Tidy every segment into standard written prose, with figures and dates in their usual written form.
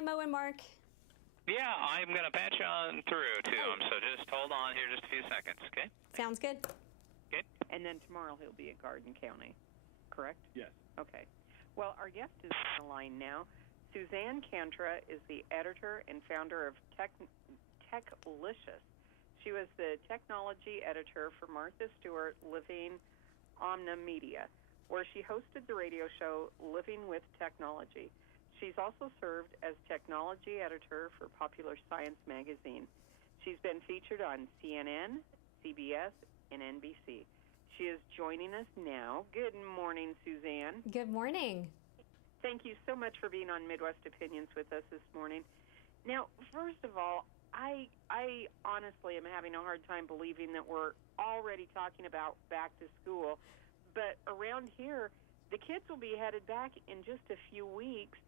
Hi, Mo and Mark. Yeah, I'm going to patch you on through to him, so just hold on here just a few seconds, okay? Sounds good. Good. And then tomorrow he'll be at Garden County, correct? Yes. Okay. Well, our guest is on the line now. Suzanne Kantra is the editor and founder of Techlicious. She was the technology editor for Martha Stewart Living Omna Media, where she hosted the radio show Living with Technology. She's also served as technology editor for Popular Science magazine. She's been featured on CNN, CBS, and NBC. She is joining us now. Good morning, Suzanne. Good morning. Thank you so much for being on Midwest Opinions with us this morning. Now, first of all, I honestly am having a hard time believing that we're already talking about back to school. But around here, the kids will be headed back in just a few weeks.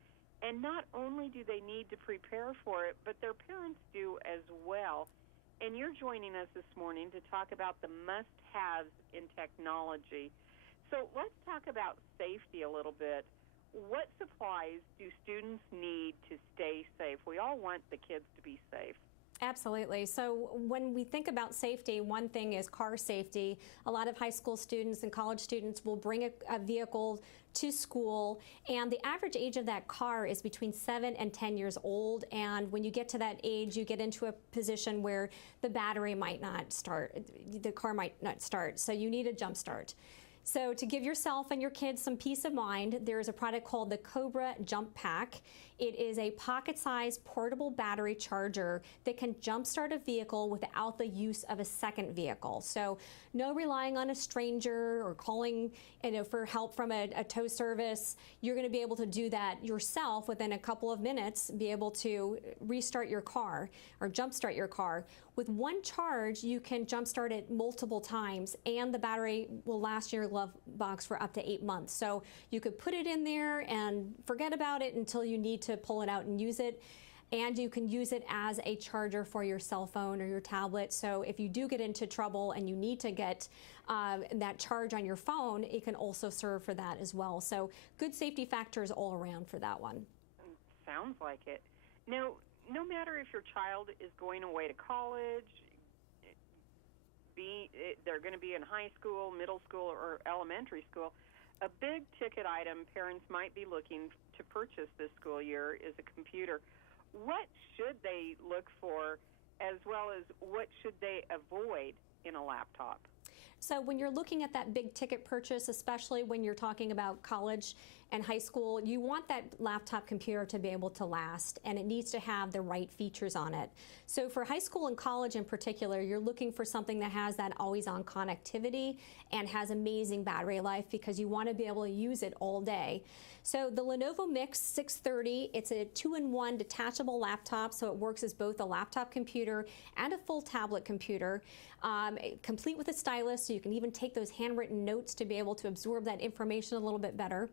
And not only do they need to prepare for it, but their parents do as well. And you're joining us this morning to talk about the must-haves in technology. So let's talk about safety a little bit. What supplies do students need to stay safe? We all want the kids to be safe. Absolutely. So when we think about safety, one thing is car safety. A lot of high school students and college students will bring a vehicle to school, and the average age of that car is between 7 and 10 years old. And when you get to that age, you get into a position where the battery might not start, the car might not start. So you need a jump start. So to give yourself and your kids some peace of mind, there is a product called the KOGA Jump Pack. It is a pocket-sized portable battery charger that can jumpstart a vehicle without the use of a second vehicle. So no relying on a stranger or calling for help from a tow service. You're going to be able to do that yourself within a couple of minutes, be able to restart your car or jumpstart your car. With one charge, you can jumpstart it multiple times, and the battery will last your glove box for up to 8 months. So you could put it in there and forget about it until you need to pull it out and use it. And you can use it as a charger for your cell phone or your tablet. So if you do get into trouble and you need to get that charge on your phone, it can also serve for that as well. So good safety factors all around for that one. Sounds like it. Now, no matter if your child is going away to college, they're going to be in high school, middle school, or elementary school, a big ticket item parents might be looking to purchase this school year is a computer. What should they look for, as well as what should they avoid in a laptop? So when you're looking at that big ticket purchase, especially when you're talking about college and high school, you want that laptop computer to be able to last, and it needs to have the right features on it. So for high school and college in particular, you're looking for something that has that always-on connectivity and has amazing battery life, because you want to be able to use it all day. So the Lenovo Mix 630, it's a 2-in-1 detachable laptop, so it works as both a laptop computer and a full tablet computer, complete with a stylus, so you can even take those handwritten notes to be able to absorb that information a little bit better.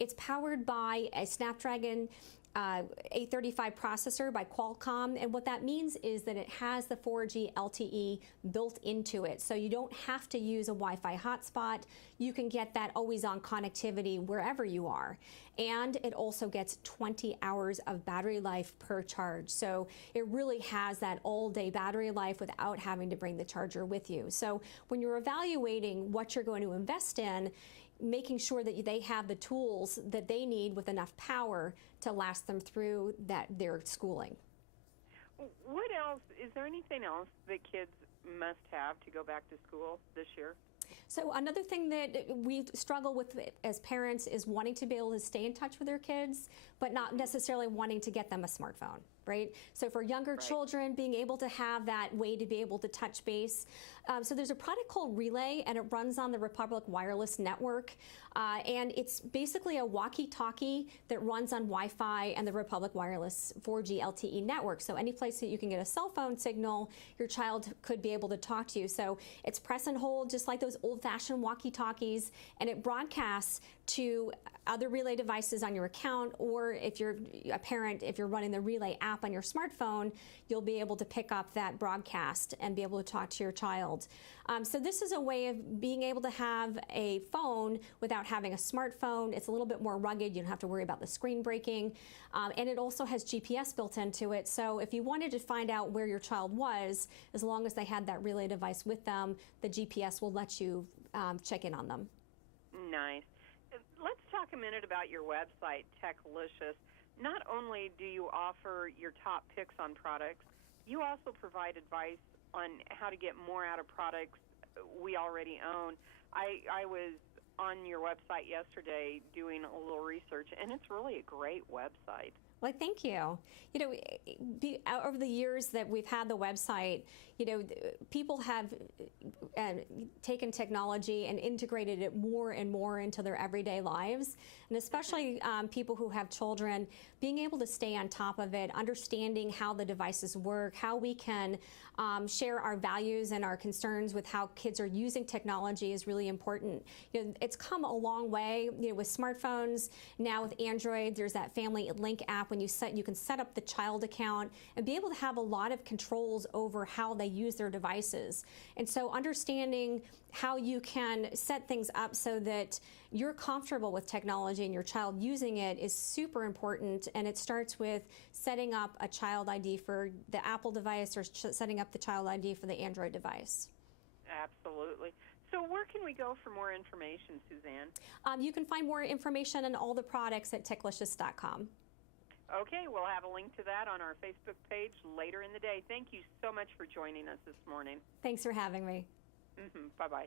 It's powered by a Snapdragon 835 processor by Qualcomm, and what that means is that it has the 4G LTE built into it, so you don't have to use a Wi-Fi hotspot. You can get that always-on connectivity wherever you are, and it also gets 20 hours of battery life per charge, so it really has that all-day battery life without having to bring the charger with you. So when you're evaluating what you're going to invest in, making sure that they have the tools that they need with enough power to last them through their schooling. What else? Is there anything else that kids must have to go back to school this year? So another thing that we struggle with as parents is wanting to be able to stay in touch with their kids, but not necessarily wanting to get them a smartphone. Right? So for younger children, being able to have that way to be able to touch base. So there's a product called Relay, and it runs on the Republic Wireless Network. And it's basically a walkie-talkie that runs on Wi-Fi and the Republic Wireless 4G LTE network. So any place that you can get a cell phone signal, your child could be able to talk to you. So it's press and hold, just like those old-fashioned walkie-talkies, and it broadcasts to other Relay devices on your account, or if you're a parent, if you're running the Relay app on your smartphone, you'll be able to pick up that broadcast and be able to talk to your child. So this is a way of being able to have a phone without having a smartphone. It's a little bit more rugged. You don't have to worry about the screen breaking. And it also has GPS built into it. So if you wanted to find out where your child was, as long as they had that Relay device with them, the GPS will let you check in on them. Nice. Let's talk a minute about your website, Techlicious. Not only do you offer your top picks on products, you also provide advice on how to get more out of products we already own. I was on your website yesterday doing a little research, and it's really a great website. Well, thank you. You know, over the years that we've had the website, you know, people have taken technology and integrated it more and more into their everyday lives. And especially people who have children, being able to stay on top of it, understanding how the devices work, how we can share our values and our concerns with how kids are using technology is really important. You know, it's come a long way, you know, with smartphones. Now with Android, there's that Family Link app when you can set up the child account and be able to have a lot of controls over how they use their devices. And so understanding how you can set things up so that you're comfortable with technology and your child using it is super important. And it starts with setting up a child ID for the Apple device or setting up the child ID for the Android device. Absolutely. So where can we go for more information, Suzanne? You can find more information on all the products at techlicious.com. Okay, we'll have a link to that on our Facebook page later in the day. Thank you so much for joining us this morning. Thanks for having me. Bye-bye.